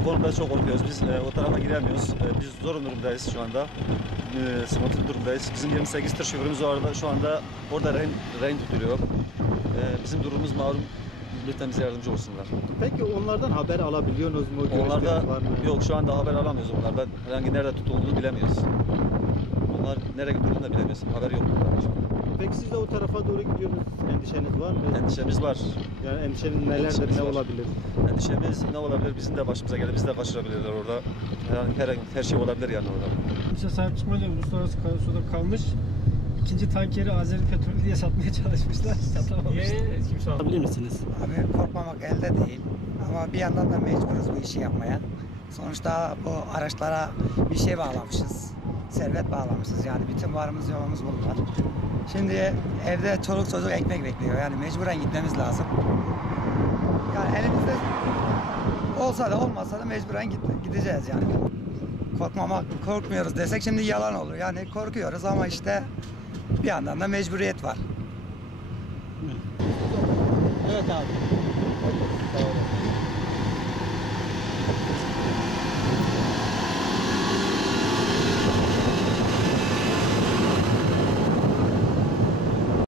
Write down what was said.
bu konuda çok korkuyoruz. Biz o tarafa giremiyoruz. Biz zor durumdayız şu anda. Sıkıntılı durumdayız. Bizim 28 tır şoförümüz orada şu anda orada rehin tutuluyor. Bizim durumumuz malum. Lütfen bize yardımcı olsunlar. Peki onlardan haber alabiliyorsunuz mu? Onlarda Var mı? yok, şu anda haber alamıyoruz onlardan. Herhangi nerede tutulduğunu bilemiyoruz. Onlar nereye götürdüğünü de bilemiyoruz. Haber yok bunların. Peki siz de o tarafa doğru gidiyorsunuz. Endişeniz var mı? Endişemiz var. Yani endişeniz nelerdir, Endişemiz ne var. olabilir? Endişemiz ne olabilir? Bizim de başımıza gelir. Bizi de kaçırabilirler orada. Her şey olabilir yani orada. İşte sahip çıkmayla uluslararası karasuda kalmış. İkinci tankeri Azeri Petrol diye satmaya çalışmışlar. Satamamışlar. Kimse alabilir misiniz? Abi korkmamak elde değil. Ama bir yandan da mecburuz bu işi yapmaya. Sonuçta bu araçlara bir şey bağlamışız. Servet bağlamışız. Yani bütün varımız yoğumuz bunlar. Şimdi evde çoluk çocuk ekmek bekliyor. Yani mecburen gitmemiz lazım. Yani elimizde olsa da olmasa da mecburen gideceğiz yani. Korkmuyoruz desek şimdi yalan olur. Yani korkuyoruz ama işte bir yandan da mecburiyet var. Evet abi.